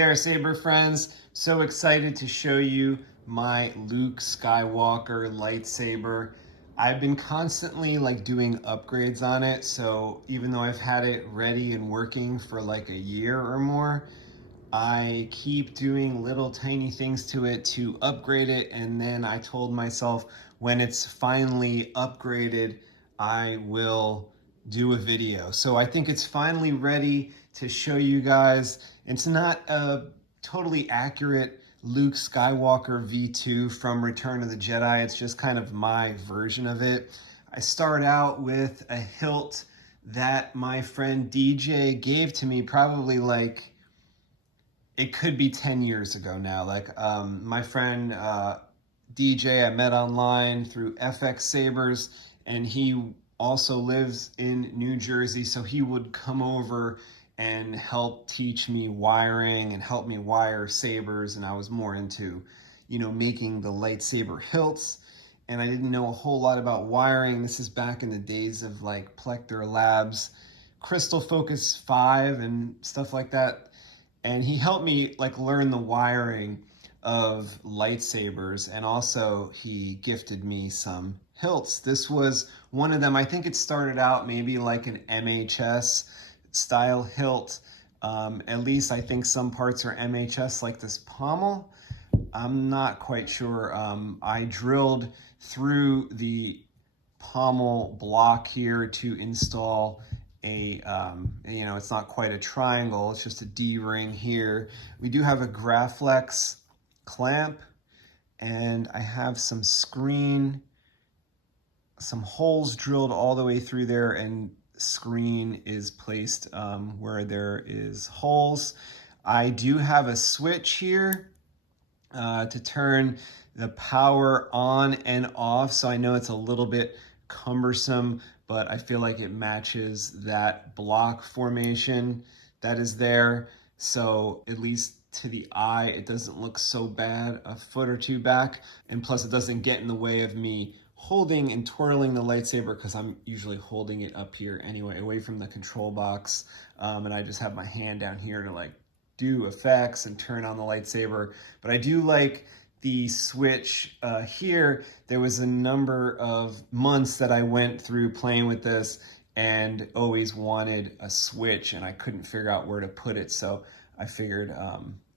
there, Saber friends. So excited to show you my Luke Skywalker lightsaber. I've been constantly doing upgrades on it, so even though I've had it ready and working for like a year or more, I keep doing little tiny things to it to upgrade it, and then I told myself when it's finally upgraded, I will do a video. So I think it's finally ready to show you guys. It's not a totally accurate Luke Skywalker V2 from Return of the Jedi. It's just kind of my version of it. I start out with a hilt that my friend DJ gave to me probably it could be 10 years ago now. My friend DJ I met online through FX Sabers, and he also lives in New Jersey, so he would come over and help teach me wiring and help me wire sabers, and I was more into, making the lightsaber hilts, and I didn't know a whole lot about wiring. This is back in the days of Plector Labs, Crystal Focus 5 and stuff like that, and he helped me learn the wiring of lightsabers, and also he gifted me some hilts. This was one of them. I think it started out maybe like an MHS style hilt. At least I think some parts are MHS, like this pommel. I'm not quite sure. I drilled through the pommel block here to install a, it's not quite a triangle, it's just a D-ring here. We do have a Graflex clamp, and I have some holes drilled all the way through there, and screen is placed where there is holes. I do have a switch here to turn the power on and off, so I know it's a little bit cumbersome, but I feel like it matches that block formation that is there, so at least to the eye it doesn't look so bad a foot or two back, and plus it doesn't get in the way of me holding and twirling the lightsaber, because I'm usually holding it up here anyway, away from the control box, and I just have my hand down here to do effects and turn on the lightsaber. But I do like the switch here. There was a number of months that I went through playing with this and always wanted a switch, and I couldn't figure out where to put it, so I figured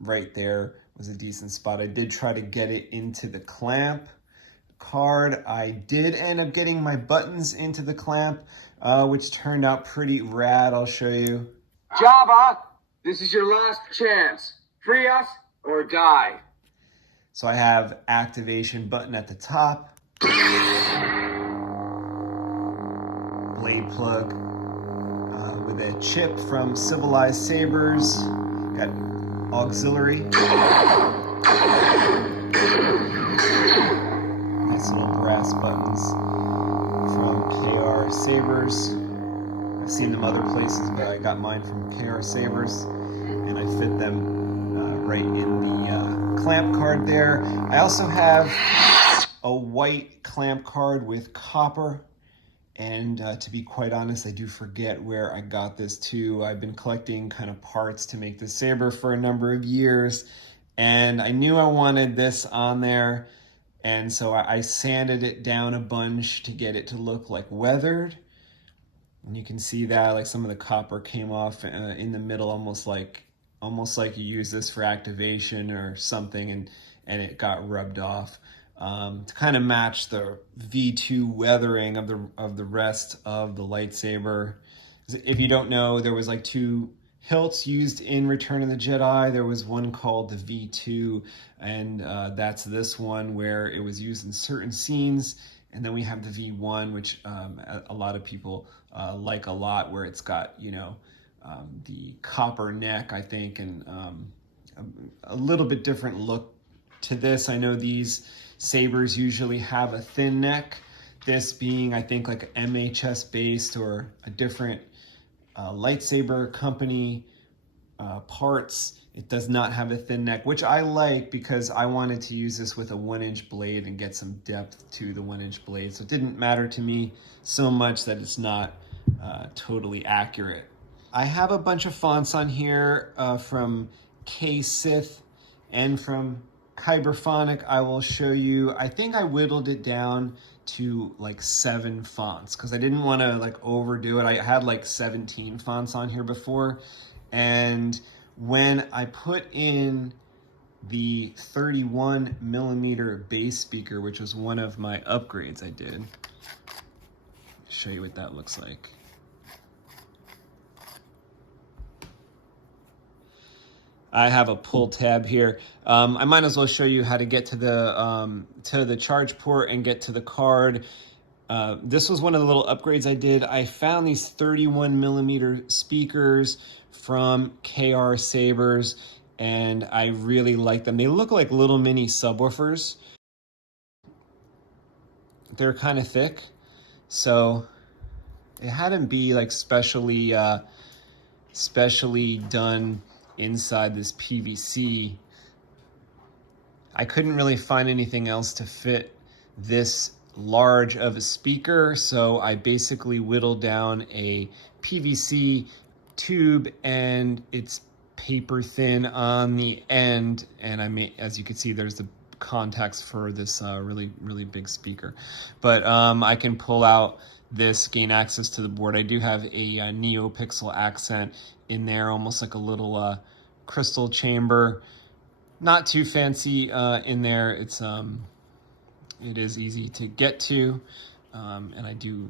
right there was a decent spot. I did try to get it into the clamp card. I did end up getting my buttons into the clamp, which turned out pretty rad. I'll show you. Jabba, this is your last chance. Free us or die. So I have activation button at the top, blade plug with a chip from Civilized Sabers, got auxiliary, nice little brass buttons from KR Sabers. I've seen them other places, but I got mine from KR Sabers, and I fit them right in the clamp card there. I also have a white clamp card with copper, and to be quite honest, I do forget where I got this too. I've been collecting kind of parts to make the saber for a number of years, and I knew I wanted this on there, and so I sanded it down a bunch to get it to look weathered. And you can see that some of the copper came off in the middle, almost like you use this for activation or something, and it got rubbed off to kind of match the V2 weathering of the rest of the lightsaber. If you don't know, there was two hilts used in Return of the Jedi. There was one called the V2, and that's this one where it was used in certain scenes. And then we have the V1, which a lot of people like a lot, where it's got, the copper neck, I think, and a little bit different look to this. I know these sabers usually have a thin neck, this being, I think, like MHS based or a different lightsaber company parts. It does not have a thin neck, which I like because I wanted to use this with a 1-inch blade and get some depth to the 1-inch blade. So it didn't matter to me so much that it's not totally accurate. I have a bunch of fonts on here from KSith, and from Kyberphonic, I will show you, I think I whittled it down to like 7 fonts because I didn't want to like overdo it. I had like 17 fonts on here before. And when I put in the 31mm bass speaker, which was one of my upgrades I did, show you what that looks like. I have a pull tab here. I might as well show you how to get to the charge port and get to the card. This was one of the little upgrades I did. I found these 31mm speakers from KSith Sabers, and I really like them. They look like little mini subwoofers. They're kind of thick, so it hadn't be like specially done inside this PVC. I couldn't really find anything else to fit this large of a speaker, so I basically whittled down a PVC tube, and it's paper thin on the end, and I made, as you can see, there's the contacts for this really big speaker. But I can pull out this, gain access to the board. I do have a NeoPixel accent in there, almost like a little crystal chamber. Not too fancy in there. It is easy to get to, and I do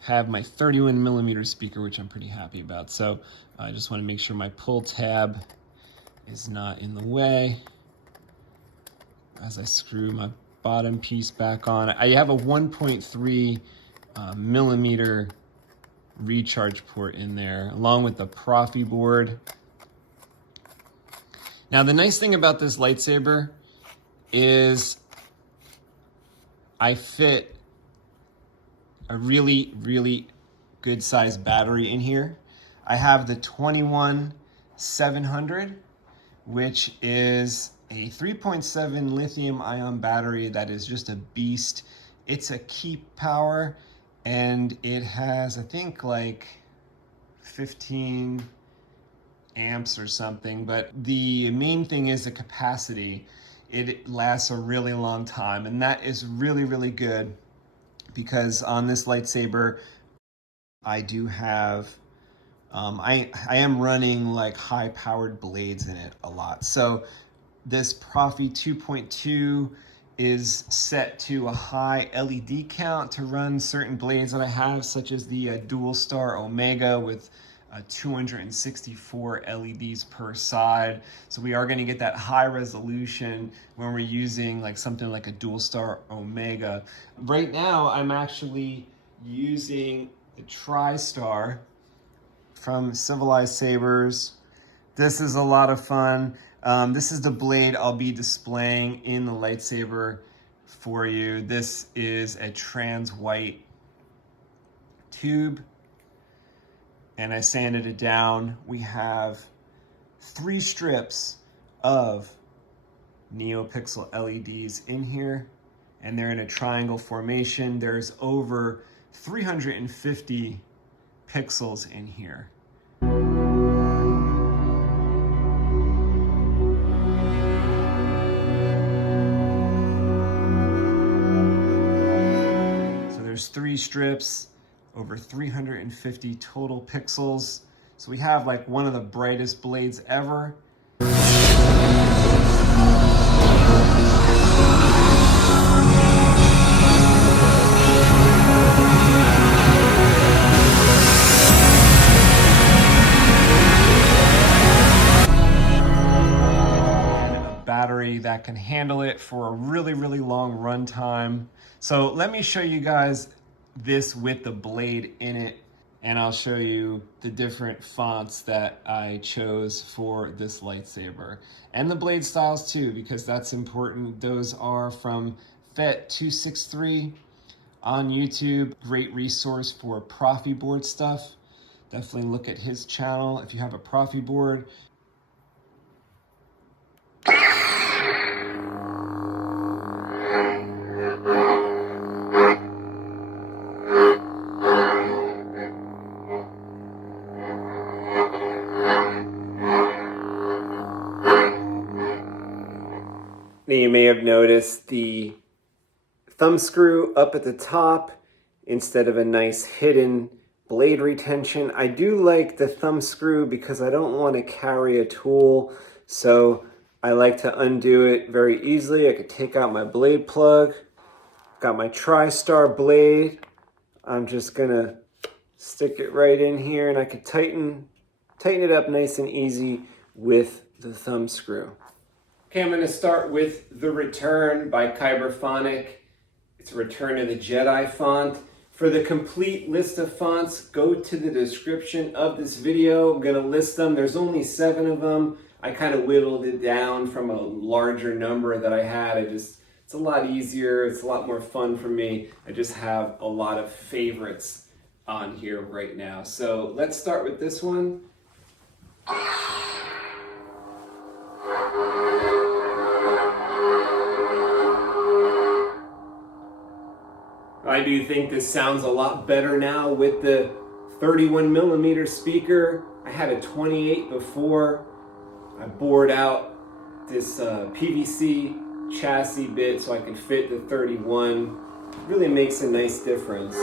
have my 31mm speaker, which I'm pretty happy about. So I just want to make sure my pull tab is not in the way as I screw my bottom piece back on. I have a 1.3 millimeter recharge port in there, along with the Proffieboard. Now, the nice thing about this lightsaber is I fit a really good sized battery in here. I have the 21700, which is a 3.7 lithium ion battery that is just a beast. It's a keep power, and it has, I think, like 15 amps or something, but the main thing is the capacity. It lasts a really long time, and that is really good, because on this lightsaber I do have I am running like high powered blades in it a lot. So this Proffi 2.2 is set to a high LED count to run certain blades that I have, such as the Dual Star Omega with 264 LEDs per side. So we are going to get that high resolution when we're using like something like a Dual Star Omega. Right now I'm actually using the TRISTAR from Civilized Sabers. This is a lot of fun. This is the blade I'll be displaying in the lightsaber for you. This is a trans white tube, and I sanded it down. We have 3 strips of NeoPixel LEDs in here, and they're in a triangle formation. There's over 350 pixels in here. So there's 3 strips, over 350 total pixels. So we have like one of the brightest blades ever. Battery that can handle it for a really long run time. So let me show you guys this with the blade in it, and I'll show you the different fonts that I chose for this lightsaber, and the blade styles too, because that's important. Those are from FET263 on YouTube. Great resource for Proffieboard stuff. Definitely look at his channel if you have a Proffieboard. Now you may have noticed the thumb screw up at the top instead of a nice hidden blade retention. I do like the thumb screw because I don't want to carry a tool, so I like to undo it very easily. I could take out my blade plug. Got my TRISTAR blade. I'm just gonna stick it right in here, and I could tighten it up nice and easy with the thumb screw. Okay, I'm gonna start with The Return by Kyberphonic. It's Return of the Jedi font. For the complete list of fonts, go to the description of this video. I'm gonna list them. There's only 7 of them. I kind of whittled it down from a larger number that I had. It's a lot easier. It's a lot more fun for me. I just have a lot of favorites on here right now. So let's start with this one. I do think this sounds a lot better now with the 31mm speaker. I had a 28 before. I bored out this PVC chassis bit so I can fit the 31. It really makes a nice difference.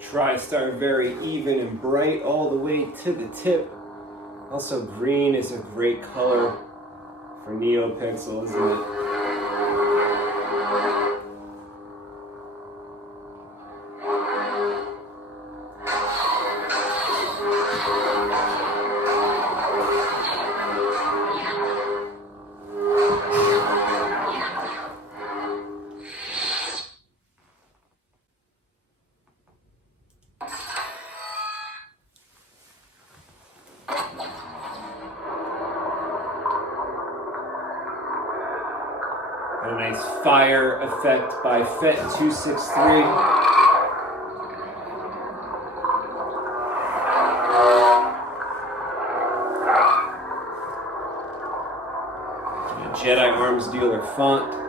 TRISTAR very even and bright all the way to the tip. Also, green is a great color for NeoPixel, isn't it? A nice fire effect by FET263. Jedi Arms Dealer font.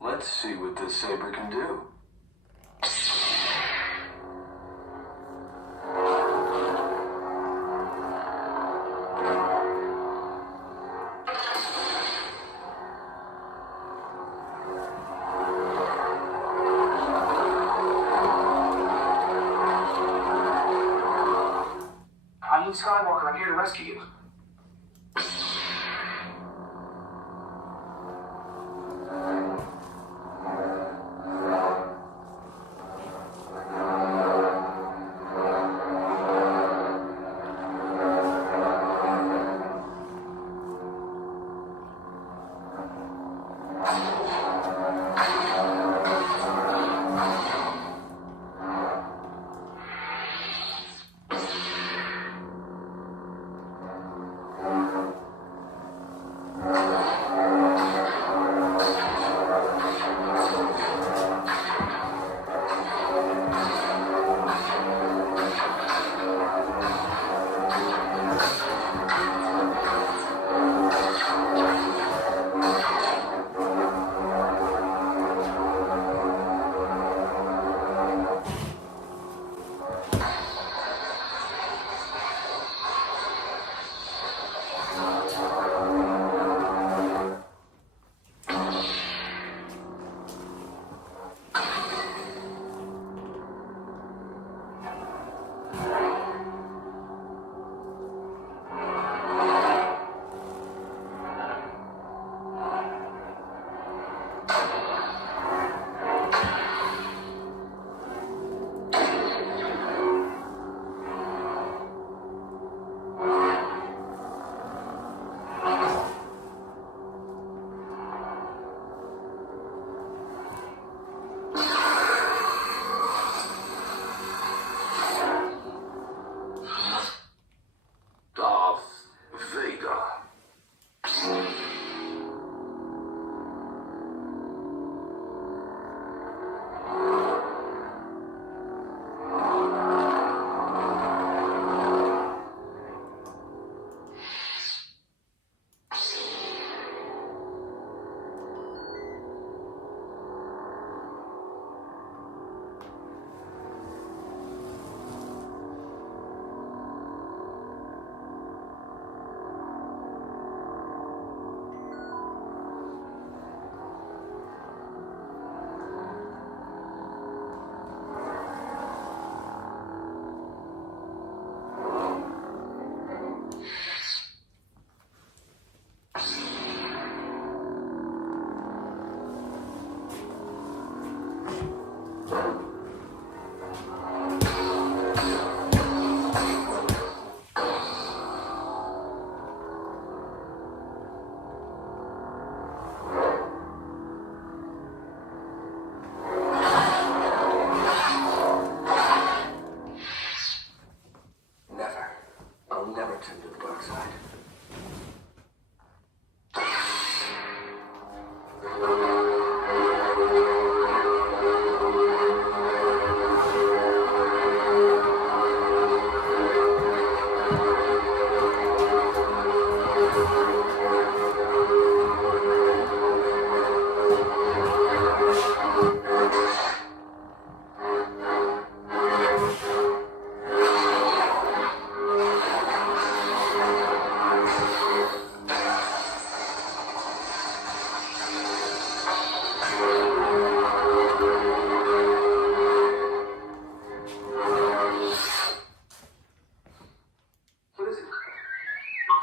Let's see what this saber can do. I'm Luke Skywalker. I'm here to rescue you.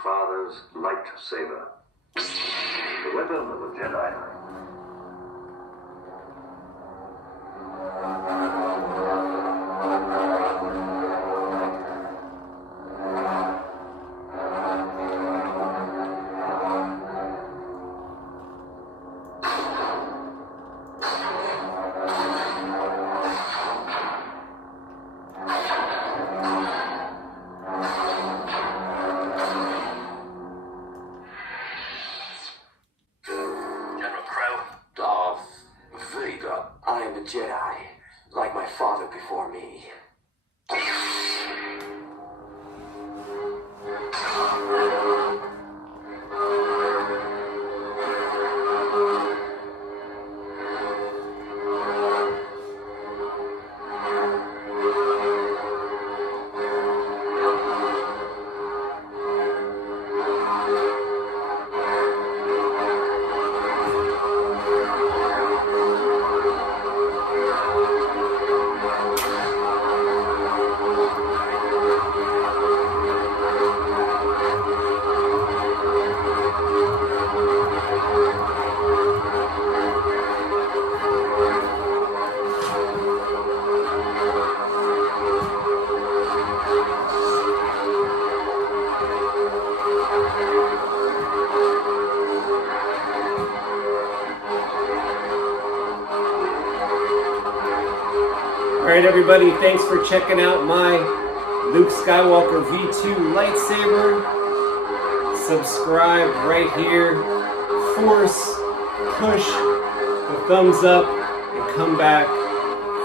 Father's lightsaber, the weapon of a Jedi. Jedi, like my father before me. Alright everybody, thanks for checking out my Luke Skywalker V2 lightsaber. Subscribe right here. Force, push the thumbs up, and come back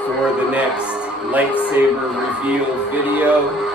for the next lightsaber reveal video.